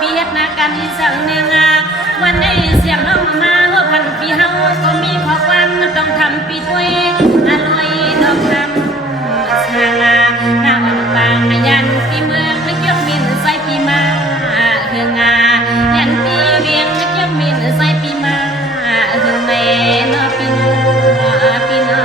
ปีเฮ็ดนากันที่สั่งเนืองวันนี้เสียงน้องมาพันปีเฮาก็มีข้อความต้องทำปีด้วยอร่อยต้องทำสร้างหน้าวันกลางยันปีเมืองนึกยกมินใส่ปีมาเฮืองยันปีเวียงนึกยกมินใส่ปีมาเฮืองแม่นอปีนปีนอ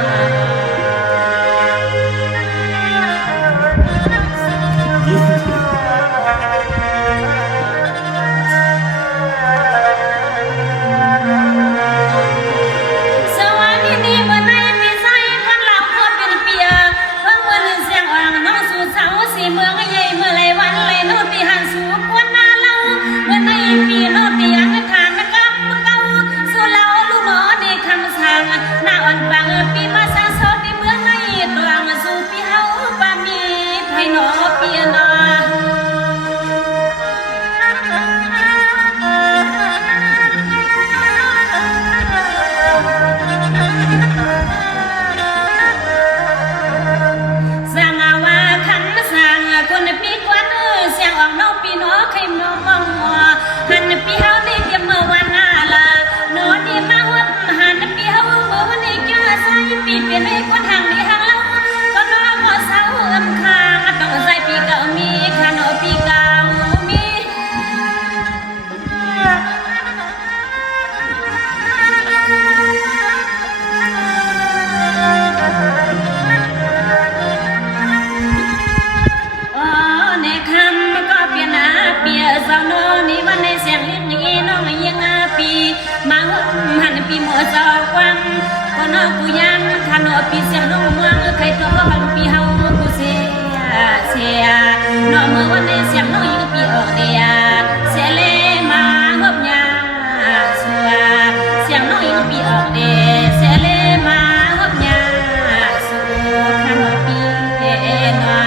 กูยังทันปีเสียงน้องเมืองใครตัวพันปีเฮากูเสียน้องเมืองวันนี้เสียงน้องยิงปีออกเดียเสียเลมาฮบยาสัวเสียงน้องยิงปีออกเดียเสียเลมาฮบยาสัวทันปีนา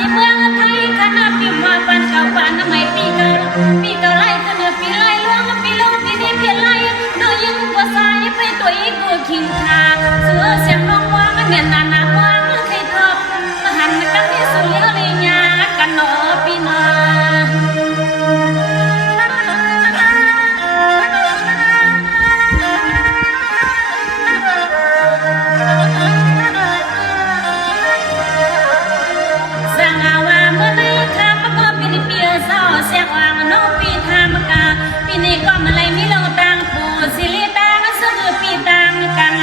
ปีเมืองไทยคณะปีมาปันเก่าปันทำไมปีเก่าไล่ก็เนื้อปีไล่ล้วงปีลงปีนี้เพียนไล่โดยยังกว่าสายไปตัวอีกกูคิงคาเสือเสียงน้องว่างเนียนนานว่างใครทบหันกันที่สุดเลี้ยวเลยยากันหนอปีนาเสียงอ่างน้องปีทามกาปีนี้ก็มาเลยมีลงตังปูสิลิตาก็ซื้อปีตังกัง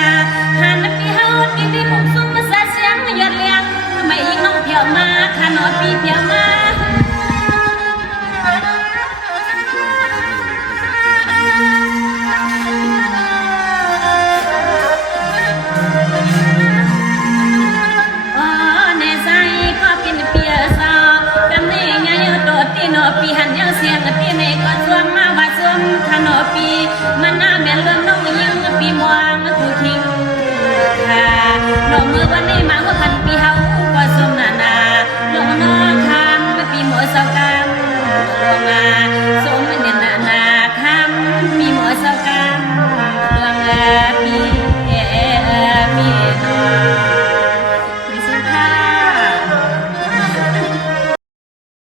หันปีเฮาปีนี้มุ่งสุ่มมาเสียงยอดเลี้ยงไม่ยิงน้องเพียวมาขนอปีเพียว